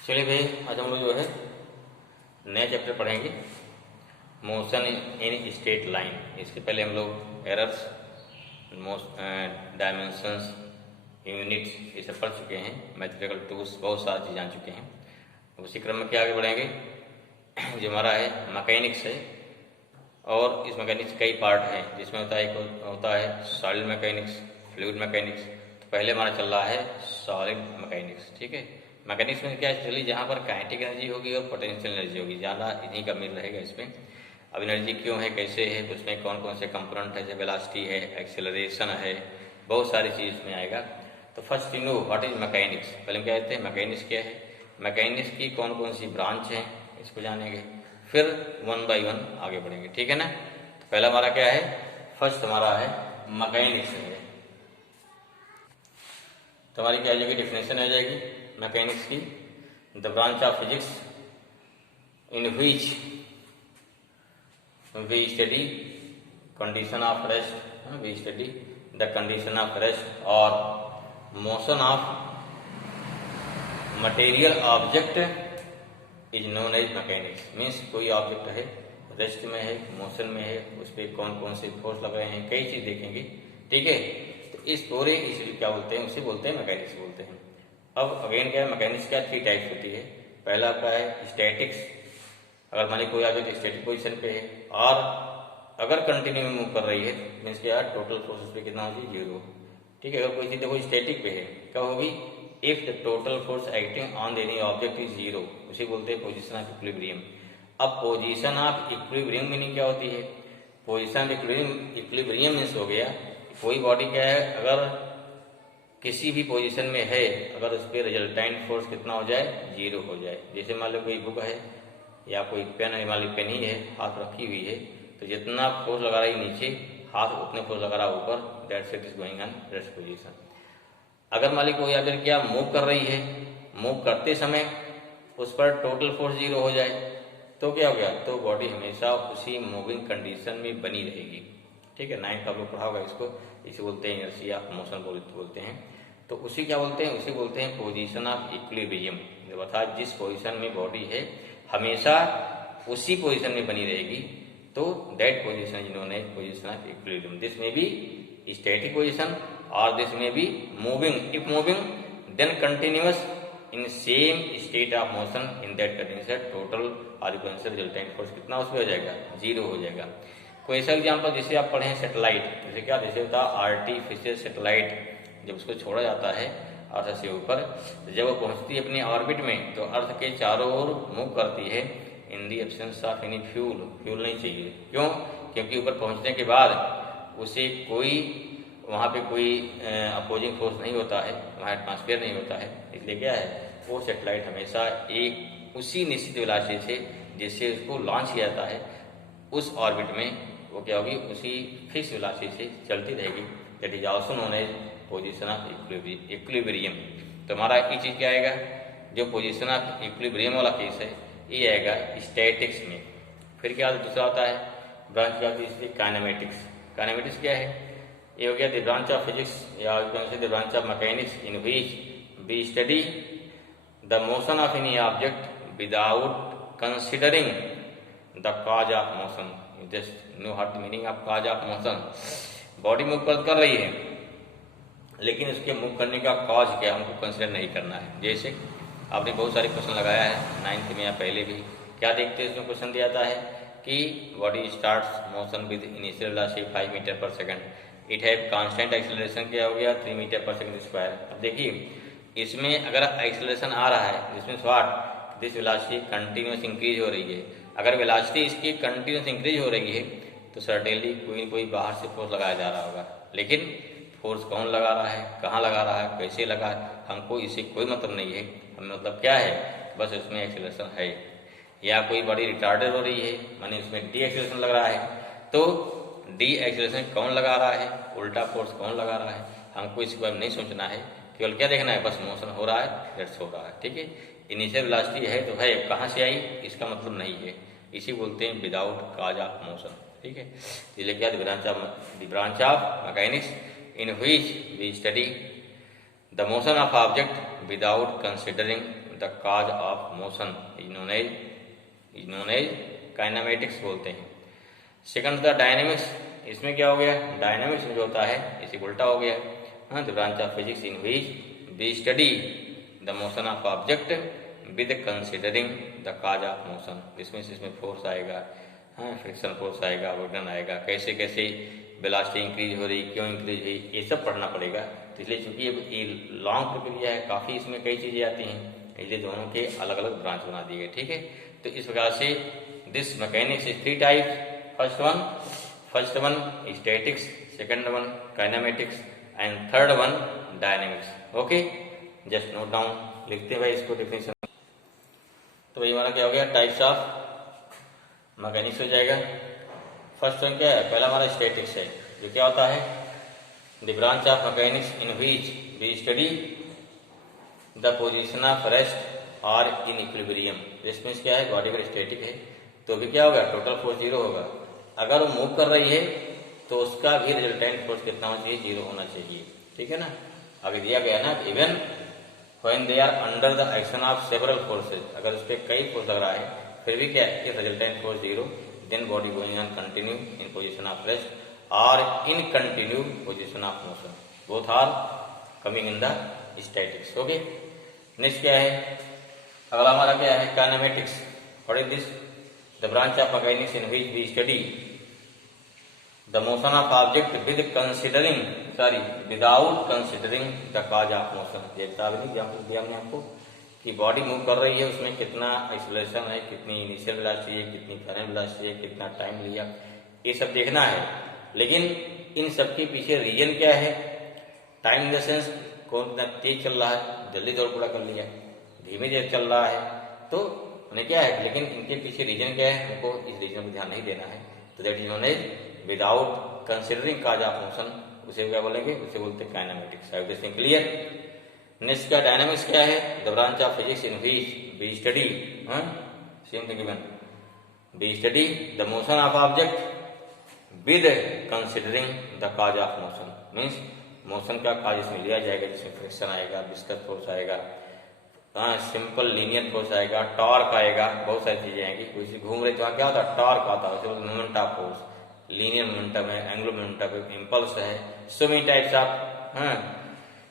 चलिए भाई, आज हम लोग जो है नया चैप्टर पढ़ेंगे, मोशन इन स्ट्रेट लाइन। इसके पहले हम लोग एरर्स, डायमेंशंस, यूनिट्स ये सब पढ़ चुके हैं। मैथमेटिकल टूल्स बहुत सारी चीज़ जान चुके हैं। उसी क्रम में क्या आगे बढ़ेंगे, जो हमारा है मैकेनिक्स है, और इस मैकेनिक्स कई पार्ट हैं, जिसमें होता है सॉलिड मैकेनिक्स, फ्लूइड मैकेनिक्स। तो पहले हमारा चल रहा है सॉलिड मैकेनिक्स, ठीक है। मैकेनिक्स में क्या चलिए, जहाँ पर काइनेटिक एनर्जी होगी और पोटेंशियल एनर्जी होगी, ज़्यादा इन्हीं का मिल रहेगा इसमें। अब एनर्जी क्यों है, कैसे है, तो उसमें कौन कौन से कंपोनेंट है, जैसे वेलोसिटी है, एक्सेलरेशन है, बहुत सारी चीज़ इसमें आएगा। तो first you know what is mechanics. पहले हम क्या कहते हैं, मैकेनिक्स क्या है, मैकेनिक्स की कौन कौन सी ब्रांच हैं, इसको जानेंगे, फिर वन बाई वन आगे बढ़ेंगे, ठीक है ना। तो पहला हमारा क्या है, फर्स्ट हमारा है मैकेनिक्स है। तो हमारी क्या हो जाएगी, डेफिनेशन हो जाएगी मैकेनिक्स की, the branch of physics in which we study condition of rest, we study the condition of rest और motion of material object is known as mechanics. Means कोई ऑब्जेक्ट है, रेस्ट में है, मोशन में है, उस पर कौन कौन से फोर्स लग रहे हैं, कई चीज देखेंगे, ठीक है। तो इस पूरे इसलिए क्या बोलते हैं, उसे बोलते हैं मैकेनिक्स बोलते हैं। अब अगेन क्या है, मैकेनिक्स क्या थ्री टाइप्स होती है। पहला आपका है स्टैटिक्स, अगर मान ली कोई ऑब्जेक्ट स्टैटिक पोजिशन पे है और अगर कंटिन्यू में मूव कर रही है, मीन्स क्या टोटल फोर्स उस पर कितना हो जाए, जीरो, ठीक है। अगर कोई चीज देखो स्टैटिक पे है, क्या होगी, if the total force acting on any object is zero, उसे बोलते हैं पोजीशन ऑफ इक्विलिब्रियम। अब पोजीशन ऑफ इक्विलिब्रियम मीनिंग क्या होती है, पोजीशन इक्विलिब्रियम मीन्स हो गया कोई बॉडी क्या है, अगर किसी भी पोजीशन में है, अगर उस पर रिजल्टेंट फोर्स कितना हो जाए, जीरो हो जाए। जैसे मान लो कोई बुक है या कोई पेन है, मान लो पेन ही है, हाथ रखी हुई है, तो जितना फोर्स लगा रही नीचे, हाथ उतने फोर्स लगा रहा ऊपर, that's it is going on rest position. अगर मान ली कोई ऑब्जेक्ट क्या मूव कर रही है, मूव करते समय उस पर टोटल फोर्स जीरो हो जाए, तो क्या हो गया, तो बॉडी हमेशा उसी मूविंग कंडीशन में बनी रहेगी, ठीक है। 9th का आप लोग पढ़ा होगा इसको, इसे बोलते हैं इनर्शिया मोशन बोलते हैं। तो उसी क्या बोलते हैं, उसे बोलते हैं पोजीशन ऑफ इक्विलिब्रियम, अर्थात जिस पोजीशन में बॉडी है हमेशा उसी पोजीशन में बनी रहेगी, तो that position is known as position of equilibrium. This may be static position और this may be moving, if moving then continuous in same state of motion, in that condition total और resultant force कितना उसमें हो जाएगा, zero हो जाएगा। कोई ऐसा एग्जाम्पल जैसे आप पढ़े सैटेलाइट, जैसे क्या, जैसे होता है आर्टिफिशियल सैटेलाइट, जब उसको छोड़ा जाता है अर्थ से ऊपर, जब वो पहुंचती है अपने ऑर्बिट में, तो अर्थ के चारों ओर मूव करती है in the absence of any fuel. Fuel नहीं चाहिए, क्यों, क्योंकि ऊपर पहुंचने के बाद उसे कोई वहाँ पे कोई अपोजिंग फोर्स नहीं होता है, वहाँ एटमॉस्फेयर नहीं होता है, इसलिए क्या है, वो सैटेलाइट हमेशा एक उसी निश्चित वेलोसिटी से जिससे उसको लॉन्च किया जाता है, उस ऑर्बिट में वो क्या होगी, उसी फिक्स वेलोसिटी से चलती रहेगी। That is also known as position of equilibrium. तो हमारा ये चीज क्या आएगा, जो पोजीशन ऑफ इक्विलिब्रियम वाला केस है, ये आएगा स्टैटिक्स में। फिर क्या दूसरा आता है ब्रांच, क्या होती है, काइनेमेटिक्स। काइनेमेटिक्स क्या है, ये हो गया द ब्रांच ऑफ फिजिक्स या the branch of mechanics in which we study the motion of any object without considering the cause of motion. Just know what the meaning of cause of motion. Body move कर रही है, लेकिन उसके move करने का cause क्या हमको consider नहीं करना है। जैसे आपने बहुत सारे क्वेश्चन लगाया है 9th में या पहले भी, क्या देखते हैं, इसमें क्वेश्चन दिया जाता है कि body starts motion with initial velocity 5 metre per second, it have constant acceleration, क्या हो गया, 3 मीटर पर सेकंड स्क्वायर। अब देखिए इसमें अगर एक्सेलरेशन आ रहा है, जिसमें what, this velocity continuous increase हो रही है। अगर वेलोसिटी इसकी कंटिन्यूस इंक्रीज हो रही है, तो सर्टेनली कोई न कोई बाहर से फोर्स लगाया जा रहा होगा, लेकिन फोर्स कौन लगा रहा है, कहाँ लगा रहा है, कैसे लगा है, हमको इससे कोई मतलब नहीं है। हमें मतलब क्या है, बस उसमें एक्सेलरेशन है। या कोई बॉडी रिटार्डेड हो रही है, माने उसमें डी एक्सेलरेशन लग रहा है, तो डी एक्सेलरेशन कौन लगा रहा है, उल्टा फोर्स कौन लगा रहा है, हमको इसके बारे में नहीं सोचना है, केवल क्या देखना है, बस मोशन हो रहा है, दैट्स हो रहा है, ठीक है। इनिशियल वेलोसिटी है तो है, कहाँ से आई इसका मतलब नहीं है, इसी बोलते हैं विदाउट कॉज ऑफ मोशन, ठीक है। इसलिए क्या, the branch of mechanics in which we study the motion of object without considering the cause of motion is known as kinematics बोलते हैं। सेकंड द डायनेमिक्स, इसमें क्या हो गया, डायनेमिक्स में जो होता है इसी उल्टा हो गया। हाँ, the branch of physics in which we study the motion of object with considering the cause of motion. इसमें फोर्स आएगा, हाँ, फ्रिक्शन फोर्स आएगा, विघटन आएगा, कैसे कैसे वेलोसिटी इंक्रीज हो रही, क्यों इंक्रीज हुई, ये सब पढ़ना पड़ेगा। तो इसलिए चूंकि ये लॉन्ग प्रक्रिया है, काफ़ी इसमें कई चीज़ें आती हैं, इसलिए दोनों के अलग अलग ब्रांच बना दिए गए। ठीक है, तो इस प्रकार से this mechanics is 3 type. First one statics, second one kinematics and third one dynamics. Okay, just note down, लिखते हैं भाई इसको डेफिनेशन। तो भाई हमारा क्या हो गया, टाइप्स ऑफ मैकेनिक्स हो जाएगा। फर्स्ट वन क्या है, पहला हमारा स्टैटिक्स है, जो क्या होता है, the branch of mechanics in which we study the position of rest और इन इक्विलिब्रियम। रेस्ट मीन्स क्या है, बॉडी अगर स्टैटिक है तो भी क्या होगा, टोटल फोर्स 0 होगा। अगर वो मूव कर रही है तो उसका भी रिजल्टेंट फोर्स कितना होना चाहिए, 0 होना चाहिए। ठीक है ना, अभी दिया गया ना, even when they are under the action of several forces, अगर उस पर कई फोर्स लग रहा है फिर भी क्या है, resultant force 0, then body going on continue in position of rest और in continue position of motion, both are coming in the statics. Okay, next क्या है, अगला हमारा क्या है, kinematics. What is this, the branch of mechanics in which we study the motion of object without considering the cause of motion. Example दिया हमने आपको कि बॉडी मूव कर रही है, उसमें कितना एक्सेलरेशन है, कितनी इनिशियल वेलोसिटी है, कितनी करंट वेलोसिटी है, कितना टाइम लिया, ये सब देखना है। लेकिन इन सब के पीछे रीजन क्या है, टाइम इन द सेंस कौन तेज चल रहा है, जल्दी दौड़ पूरा कर लिया, धीमे धीरे चल रहा है, तो उन्हें क्या है, लेकिन इनके पीछे रीजन क्या है, हमको इस रीजन पर ध्यान नहीं देना है। तो that is known as without considering cause of motion, उसे क्या बोलेंगे, उसे बोलते हैं kinematics. I this clear. Next का डायनामिक्स क्या है, the branch of physics in which we study, same thing given, we study the motion of object with considering the cause of motion. Means motion का cause इसमें लिया जाएगा, जिसमें friction आएगा, viscous force आएगा, सिंपल लीनियर फोर्स आएगा, torque आएगा, बहुत सारी चीजें आएंगी। कोई घूम रही तो वहां क्या होता है, टॉर्क आता है, moment of force, linear momentum है, एंगुलर मोमेंटम है, इम्पल्स है, so many types of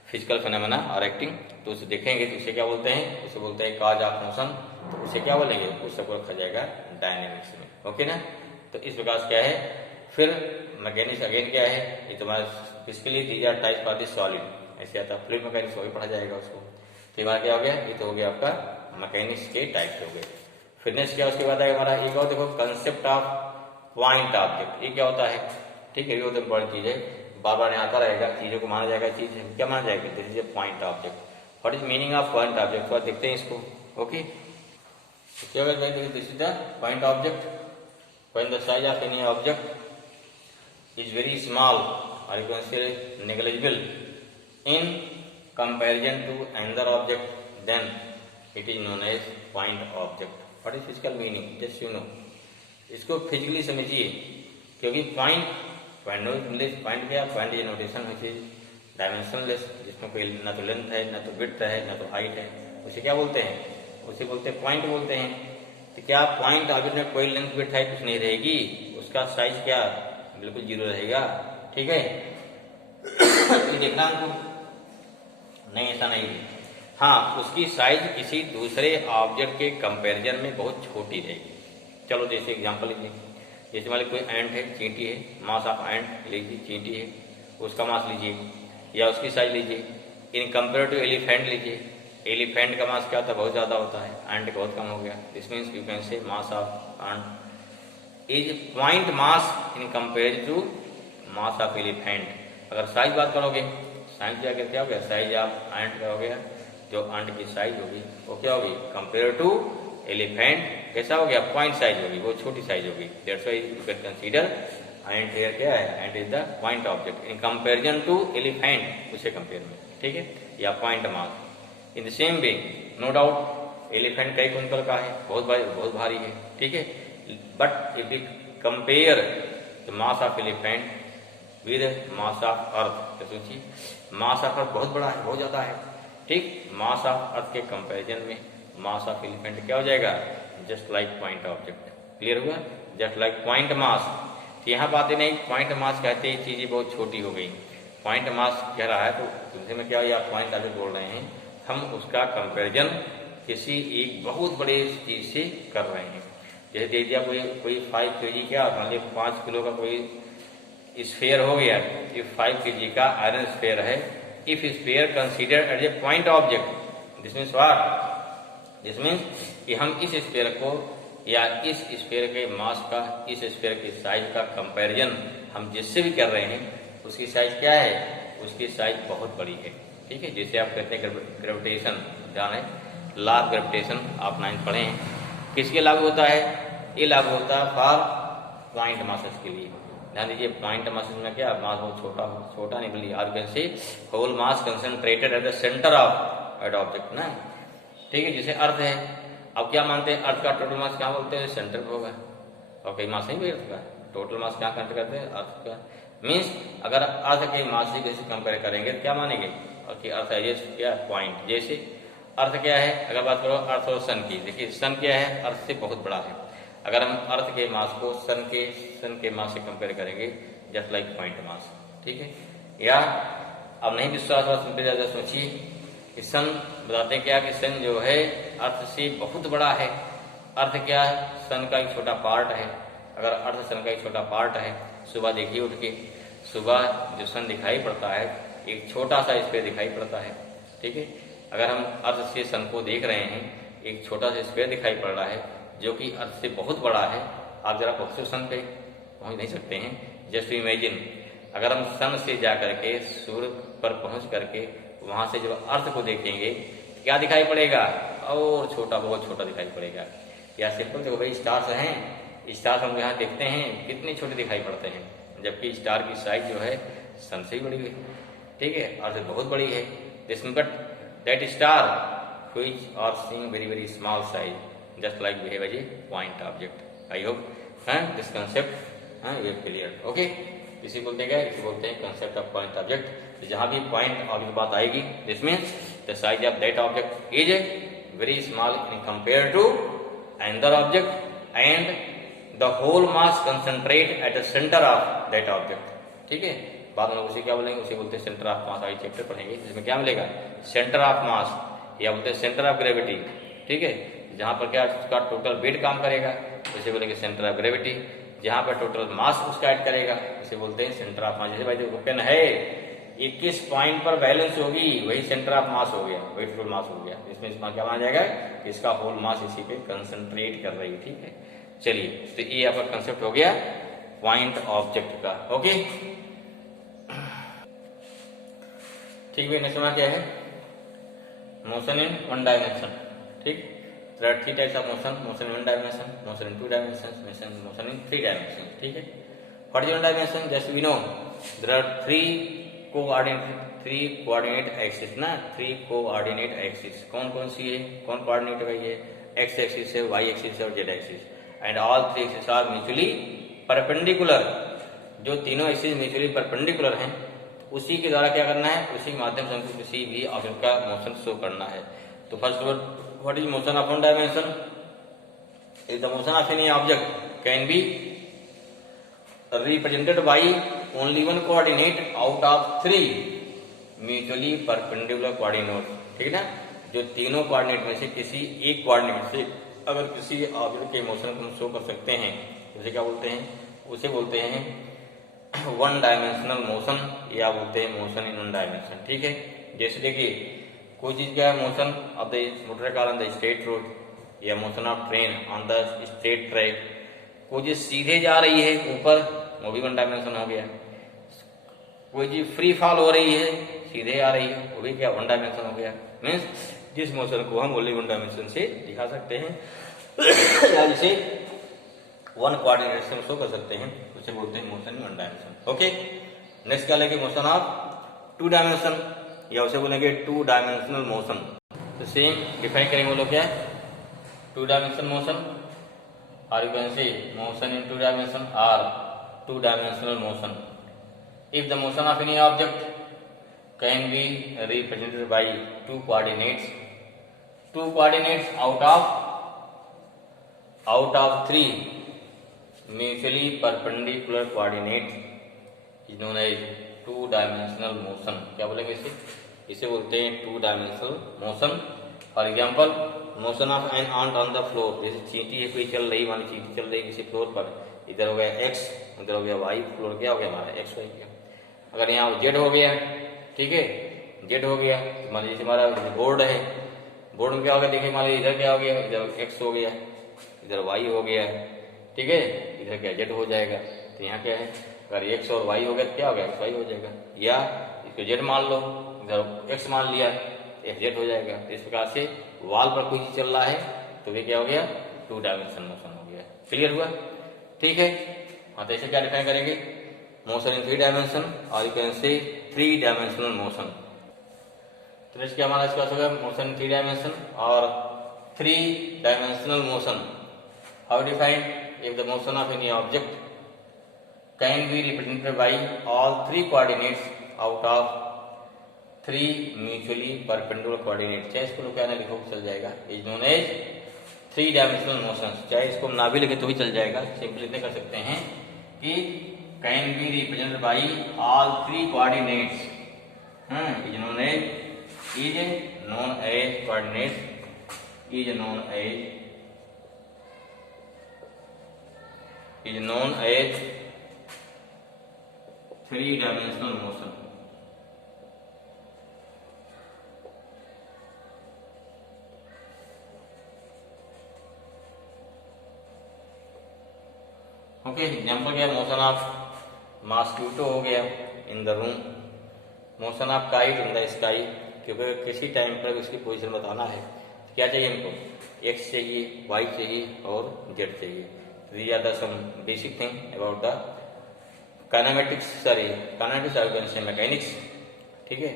physical phenomena और एक्टिंग। तो उसे देखेंगे तो उसे क्या बोलते हैं, उसे बोलते हैं काज ऑफ मोशन। तो उसे क्या बोलेंगे, उस सबको रखा जाएगा डायनेमिक्स में। ओके ना, तो इस प्रकार से क्या है, फिर मैकेनिक्स अगेन क्या है, ये तुम्हारा physically these are types for this solid, ऐसे आता है। फ्लूइड मैकेनिक्स वही पढ़ा जाएगा उसको। तो हमारा क्या हो गया, ये तो हो गया आपका मैकेनिक्स के टाइप्स हो गए। फिटनेस क्या, उसके बाद आएगा हमारा एक और देखो, कंसेप्ट ऑफ पॉइंट ऑब्जेक्ट। ये क्या होता है, ठीक है, ये बहुत इंपॉर्टेंट चीज है, बार बार आता रहेगा, चीजों को माना जाएगा, चीज क्या माना जाएगा, this is a point object. What is meaning of point object, तो देखते हैं इसको। ओके, क्या होगा, this is the point object when the size of any object is very small और you can say negligible in comparison to another object, then it is known as point object. What is physical meaning, just you know, इसको physically समझिए, क्योंकि point point क्या, point ये notation है dimensionless, जिसमें कोई ना तो लेंथ है, ना तो विड्थ है, ना तो हाइट है, उसे क्या बोलते हैं, उसे बोलते हैं पॉइंट बोलते हैं। तो क्या पॉइंट ऑब्जेक्ट में कोई लेंथ विड्थ हाइट कुछ नहीं रहेगी, उसका साइज क्या बिल्कुल 0 रहेगा। ठीक है, ये देखना हमको, नहीं ऐसा नहीं है, हाँ उसकी साइज किसी दूसरे ऑब्जेक्ट के कंपैरिजन में बहुत छोटी रहेगी। चलो जैसे एग्जांपल लीजिए, जैसे मान लीजिए कोई एंट है, चींटी है, मास ऑफ एंट लीजिए, चींटी है, उसका मास लीजिए या उसकी साइज लीजिए, इन कंपेयर टू एलिफेंट लीजिए, एलिफेंट का मास क्या होता है, बहुत ज़्यादा होता है, एंट बहुत कम हो गया। This means you can say mass of ant is point mass in compare to mass of elephant. अगर साइज बात करोगे, साइज क्या हो गया, साइज ऑफ एंट का हो गया, जो एंट की साइज होगी वो क्या होगी, कंपेयर टू एलिफेंट कैसा हो गया, पॉइंट साइज होगी, वो छोटी साइज होगी। That's why you can consider ant here क्या है, ant is the point object in comparison to elephant, उसे कंपेयर में, ठीक है, या point mass. In the same way no doubt elephant कई कुंतल का है, बहुत भारी है, ठीक है, but if we compare the mass of elephant with mass of earth, तो सोचिए मास ऑफ अर्थ बहुत बड़ा है, बहुत ज्यादा है, ठीक, मास ऑफ अर्थ के कंपैरिजन में मास ऑफ एलिफेंट क्या हो जाएगा, just like point object. Clear हुआ, जस्ट लाइक पॉइंट मास। तो यहाँ बातें नहीं, पॉइंट मास कहते ही चीजें बहुत छोटी हो गई। पॉइंट मास कह रहा है तो तुमसे में क्या, या पॉइंट ऑब्जेक्ट बोल रहे हैं, हम उसका कंपेरिजन किसी एक बहुत बड़े चीज से कर रहे हैं। जैसे दे दिया कोई 5 kg क्या, मान लीजिए 5 किलो का कोई स्फेयर हो गया, ये 5 kg का आयरन स्फेयर है। If sphere considered as a point object, this means what, this means कि हम इस स्फेयर को या इस स्फेयर के मास का इस स्फेयर के साइज का कंपैरिजन हम जिससे भी कर रहे हैं, उसकी साइज क्या है, उसकी साइज बहुत बड़ी है। ठीक है, जैसे आप कहते हैं ग्रेविटेशन, ध्यान है, लॉ ऑफ ग्रेविटेशन आप 9th पढ़े हैं, किसके लागू होता है, ये लागू होता है फॉर पॉइंट मासेस के लिए। ध्यान दीजिए, पॉइंट मासेस में क्या, मास बहुत छोटा नहीं बल्कि आप कैसे whole mass concentrated at the centre of at object ना। ठीक है, जैसे अर्थ है, अब क्या मानते हैं, अर्थ का टोटल मास क्या बोलते हैं, सेंटर पे होगा, और कई मास नहीं भी अर्थ का टोटल मास क्या कंसिडर करते हैं, अर्थ का। मीन्स अगर अर्थ के मास से कैसे कंपेयर करेंगे तो क्या मानेंगे, और कि अर्थ है क्या पॉइंट। जैसे अर्थ क्या है, अगर बात करो अर्थ और सन की, देखिए सन क्या है, अर्थ से बहुत बड़ा है। अगर हम अर्थ के मास को सन के मास से कंपेयर करेंगे, जस्ट लाइक पॉइंट मास। ठीक है, या अब नहीं विश्वास हुआ, सिंपल ज्यादा सोचिए कि सन बताते हैं क्या, कि सन जो है अर्थ से बहुत बड़ा है। अर्थ क्या है, सन का एक छोटा पार्ट है। अगर अर्थ सन का एक छोटा पार्ट है, सुबह देखिए उठ के, सुबह जो सन दिखाई पड़ता है एक छोटा सा स्पेयर दिखाई पड़ता है। ठीक है, अगर हम अर्थ से सन को देख रहे हैं, एक छोटा सा स्पेयर दिखाई पड़ रहा है जो कि अर्थ से बहुत बड़ा है। आप जरा पहुंचो, सन पे पहुंच नहीं सकते हैं, जस्ट इमेजिन अगर हम सन से जा करके सूर्य पर पहुंच करके वहां से जब अर्थ को देखेंगे क्या दिखाई पड़ेगा, और छोटा, बहुत छोटा दिखाई पड़ेगा। या सिंपल देखो भाई, स्टार्स हैं, स्टार्स हम यहाँ देखते हैं कितने छोटे दिखाई पड़ते हैं, जबकि स्टार की साइज जो है सन से ही बड़ी है। ठीक है, अर्थ बहुत बड़ी है, but that star which are seeing very very small size just like behave as a point object. I hope this concept we are clear. Okay, इसी बोलते हैं, इसी बोलते हैं कंसेप्ट ऑफ पॉइंट ऑब्जेक्ट। जहां भी पॉइंट ऑब्जेक्ट बात आएगी, this means the size of that object is very small in compare to another object and the whole mass concentrate at the center of that object। ठीक है, बाद में उसे क्या बोलेंगे, उसे बोलते हैं centre of mass. I chapter पढ़ेंगे, जिसमें क्या मिलेगा, सेंटर ऑफ मास, या बोलते हैं सेंटर ऑफ ग्रेविटी। ठीक है, जहां पर क्या उसका टोटल वेट काम करेगा उसे बोलेंगे सेंटर ऑफ ग्रेविटी। जहां पर टोटल मास उसका ऐड करेगा उसे बोलते हैं सेंटर ऑफ मास। जैसे भाई जो पेन है 21 पॉइंट पर बैलेंस होगी, वही सेंटर ऑफ मास हो गया, वही टोटल मास हो गया। इसमें इसमें क्या माना जाएगा, इसका होल मास इसी पे कंसंट्रेट कर रही है। ठीक है, चलिए, तो ये आपका कंसेप्ट हो गया पॉइंट ऑब्जेक्ट का। ओके, ठीक है, नेक्स्ट क्या है, मोशन इन वन डायमेंशन। ठीक, there are 3 types of motion: motion in 1 dimension, motion in 2 dimensions, motion in 3 dimensions। ठीक है, what is 1 dimension? Just we know there are 3 coordinate axis ना, 3 coordinate axis. कौन कौन सी है, कौन कोऑर्डिनेट है, ये एक्स एक्सिस है, वाई एक्सिस है और z axis. And all 3 axis are mutually perpendicular. जो तीनों एक्सिस म्यूचुअली परपेंडिकुलर हैं, उसी के द्वारा क्या करना है, उसी के माध्यम से हमको किसी भी ऑब्जेक्ट का मोशन शो करना है। तो first of all, what is motion of 1 dimension? Is the motion of any object can B represented by only 1 coordinate out of 3 mutually perpendicular coordinates। ठीक है ना, जो तीनों कोऑर्डिनेट में से किसी एक कोऑर्डिनेट से अगर किसी ऑब्जेक्ट के मोशन को हम शो कर सकते हैं, उसे क्या बोलते हैं, उसे बोलते हैं 1 डायमेंशनल मोशन, या बोलते हैं मोशन इन 1 डायमेंशन। ठीक है, जैसे देखिए कोई चीज क्या है, motion of the motor car on the straight road, या motion of train on the straight track. कोई चीज सीधे जा रही है ऊपर, वो भी 1 डायमेंशन हो गया। कोई चीज फ्री फॉल हो रही है, सीधे आ रही है, वो भी क्या 1 डायमेंशन हो गया। मीन्स जिस मोशन को हम ओनली 1 डायमेंशन से दिखा सकते हैं या जिसे 1 कोऑर्डिनेट से शो कर सकते हैं, उसे बोलते हैं motion in 1 dimension. Okay, next क्या लेंगे, मोशन ऑफ 2 डायमेंशन, या उसे बोलेंगे 2 डायमेंशनल मोशन। तो सेम डिफाइन करेंगे, बोलो क्या, 2 dimensional motion, or you can say motion in 2 dimension or 2-dimensional motion. If the motion of any object can be represented by 2 coordinates 2 coordinates out of 3 mutually perpendicular coordinates is known as 2-dimensional motion। क्या बोलेंगे इसे बोलते हैं 2-dimensional motion। For example motion of an ant on the floor, जैसे चींटी है कोई चल रही, मान चींटी चल रही किसी फ्लोर पर, इधर हो गया x, इधर हो गया y, फ्लोर क्या हो गया हमारा x y गया। अगर यहाँ z हो गया, ठीक है, z हो गया, मान लीजिए हमारा बोर्ड है, बोर्ड में क्या हो गया, देखिए मान लीजिए इधर क्या हो गया, इधर x हो गया, इधर y हो गया, ठीक है, इधर क्या z हो जाएगा। तो यहाँ क्या है, अगर x और y हो गया तो क्या हो गया, x y हो जाएगा। या इसको z मान लो, इधर x मान लिया, x z हो जाएगा। तो इस प्रकार से वॉल पर कोई चीज चल रहा है तो वे क्या हो गया, 2-डायमेंशनल मोशन हो गया। क्लियर हुआ, ठीक है। हाँ, तो ऐसे क्या डिफाइन करेंगे, मोशन इन 3 डायमेंशन और यू कैन से 3-डायमेंशनल मोशन। तो नेक्स्ट क्या हमारा इसका होगा, मोशन इन 3 डायमेंशन और three dimensional motion. How define, if the motion of any object can be represented by all 3 coordinates out of 3 mutually perpendicular coordinate. चाहे इसको लोग क्या ना लिखो चल जाएगा, is known as three dimensional motion. चाहे इसको ना भी लिखे तो भी चल जाएगा, सिंपली इतने कर सकते हैं कि can be represented by all 3 coordinates, is known as coordinates is known as 3-dimensional motion। Okay, example क्या, मोशन ऑफ मॉस्किटो हो गया in the room, motion of kite in the sky, क्योंकि किसी टाइम पर उसकी पोजीशन बताना है तो क्या चाहिए हमको, x चाहिए, y चाहिए और z चाहिए। These are the some basic thing about the kinematics mechanics, ठीक है।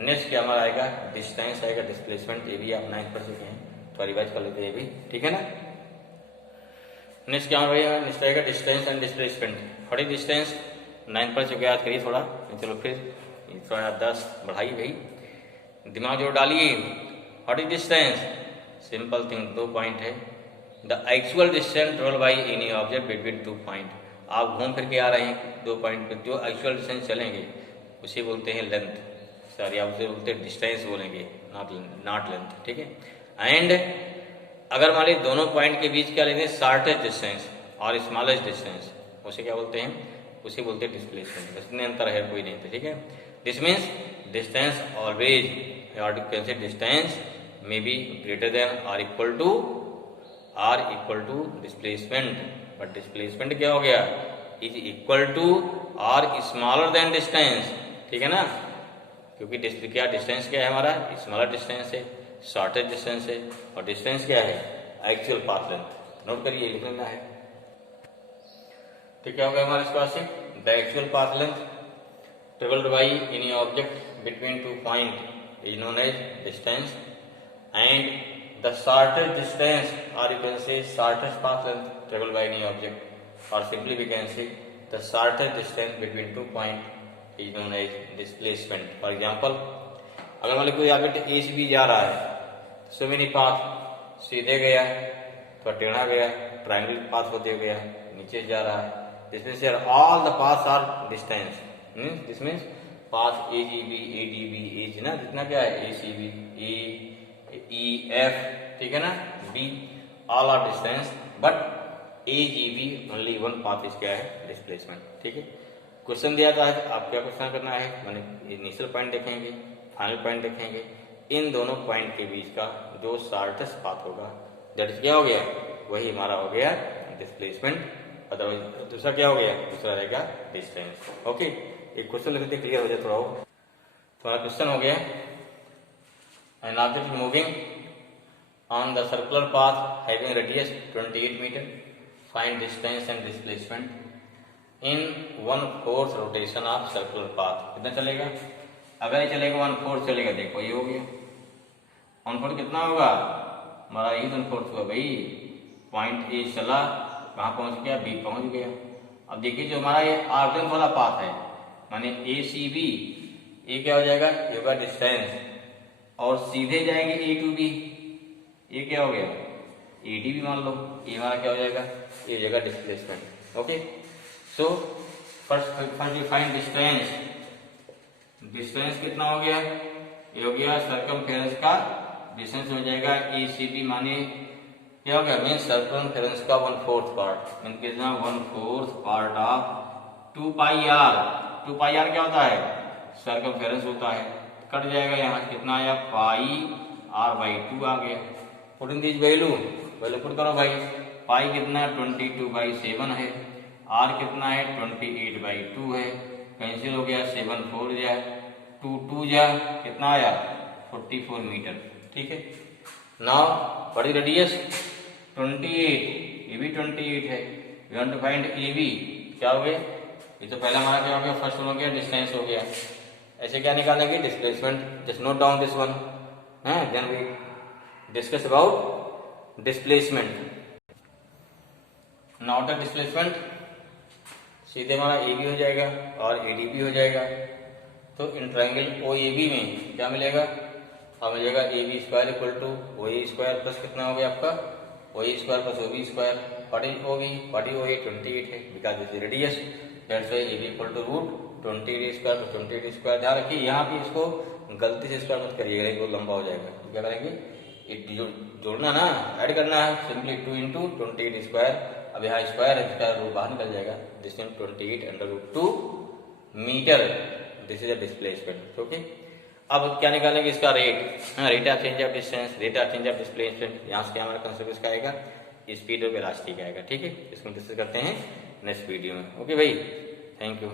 नेक्स्ट क्या हमारा आएगा, डिस्टेंस आएगा, डिस्प्लेसमेंट, ये भी आप 9th पढ़ चुके हैं तो रिवाइज कर लेते हैं ये भी, ठीक है ना। नेक्स्ट क्या होगा, नेक्स्ट आएगा डिस्टेंस एंड डिस्प्लेसमेंट। थोड़ी डिस्टेंस 9th पढ़ चुके, याद करिए थोड़ा, चलो फिर थोड़ा 10 बढ़ाइए भाई, दिमाग जोर डालिए। What is distance, simple thing, 2 point है। The actual distance travel by any object between 2 point. आप घूम फिर के आ रहे हैं 2 पॉइंट पे, जो एक्चुअल डिस्टेंस चलेंगे उसे बोलते हैं लेंथ, सॉरी आप उसे बोलते हैं डिस्टेंस बोलेंगे, नॉट लेंथ, ठीक है। एंड अगर मान लीजिए दोनों पॉइंट के बीच क्या लेते हैं, शॉर्टेस्ट डिस्टेंस और स्मॉलेस्ट डिस्टेंस, उसे क्या बोलते हैं, उसे बोलते हैं डिस्प्लेसमेंट। इसमें अंतर है कोई नहीं, ठीक है। This means distance always, or you can say distance may be greater than or equal to displacement, but displacement क्या हो गया, is equal to or smaller than distance, ठीक है ना, क्योंकि क्या डिस्टेंस क्या है हमारा, स्मॉलर डिस्टेंस है, शॉर्टेस्ट डिस्टेंस है, और डिस्टेंस क्या है, एक्चुअल पाथ लेंथ। नोट करिए, लिख लेना है। तो क्या हो गया हमारे इसके पास, the actual path length travelled by any object between 2 point is known as distance, and the shortest distance, or you can say shortest path length traveled by any object, or simply we can say the shortest distance between 2 points is known as displacement। For example, अगर मान लीजिए कोई object A से B जा रहा है, so many path, सीधे गया, थोड़ा टेढ़ा गया, ट्रायंगल पाथ होते गया, नीचे जा रहा है, this means all the paths are distance, this means path AGB, ADB, as ना, जितना क्या है ACB, AEF, ठीक है ना, B, all are distance, but AGB only 1 path is क्या है, डिस्प्लेसमेंट, ठीक है। क्वेश्चन दिया था, आप क्या क्वेश्चन करना है, मैंने इनिशियल पॉइंट देखेंगे, फाइनल पॉइंट देखेंगे, इन दोनों पॉइंट के बीच का जो शॉर्टेस्ट पाथ होगा दैट इज क्या हो गया, वही हमारा हो गया डिस्प्लेसमेंट। अदरवाइज दूसरा क्या हो गया, दूसरा रहेगा डिस्टेंस। ओके, एक क्वेश्चन लिखते क्लियर हो जाए थोड़ा। तुम्हारा क्वेश्चन हो गया, an object moving on the circular path having radius 28 metre, find distance and displacement in 1/4 rotation of circular path. कितना चलेगा, अगर ये चलेगा 1/4 चलेगा, देखो ये हो गया 1/4 कितना होगा हमारा, यही 1/4 हुआ भाई। पॉइंट ए चला, कहाँ पहुंच गया, बी पहुंच गया। अब देखिए जो हमारा ये आर्गन वाला पाथ है, माने ACB, ये क्या हो जाएगा, ये होगा डिस्टेंस, और सीधे जाएंगे A to B, ये क्या हो गया, AD भी मान लो, ये हमारा क्या हो जाएगा, ये जगह displacement. Okay, so first define distance. Distance कितना हो गया, ये हो गया सर्कमफेरेंस का डिस्टेंस हो जाएगा ACB, माने क्या हो गया, मीन सर्कमफेरेंस का 1/4 पार्ट, मीन कितना 1/4 part of 2 pi r. 2 pi r क्या होता है, सर्कमफेरेंस होता है। कट जाएगा यहाँ, कितना आया पाई R/2 आ गया। Put in this value put करो भाई, पाई कितना 22/7 है, आर कितना है 28/2 है, कैंसिल हो गया, 7 4 जा 2 2 जा कितना आया 44 मीटर। ठीक है, नाउ व्हाट इज रेडियस 28, ये भी 28 है। We want to find AB, क्या हो गया, ये तो पहला हमारा क्या हो गया, फर्स्ट हो गया डिस्टेंस हो गया। ऐसे क्या निकालेंगे, displacement, just note down this one, then we discuss about displacement. Now the displacement सीधे हमारा AB हो जाएगा और AD भी हो जाएगा। तो इन ट्रायंगल OAB में क्या मिलेगा, हमें मिलेगा AB² = OA² प्लस कितना हो गया आपका OA² plus OB²। What is OB, what is OA, 28 है, because this is radius, that's why AB = √28² plus 28²। ध्यान रखिए यहाँ पे इसको गलती से स्क्वायर मत करिएगा, नहीं तो लंबा हो जाएगा। तो क्या करेंगे, जोड़ना ना, ऐड करना है, सिंपली 2 × 28²। अब यहाँ स्क्वायर है, इसका रूट बाहर निकल जाएगा, this mean 28/2 metre, this is a displacement. Okay, अब क्या निकालेंगे, इसका rate, rate of change of distance, rate of change of displacement. यहाँ से क्या हमारा कंसेप्ट इसका आएगा, स्पीड और वेलोसिटी का आएगा। ठीक है, इसको डिस्कस करते हैं नेक्स्ट वीडियो में। ओके भाई, थैंक यू।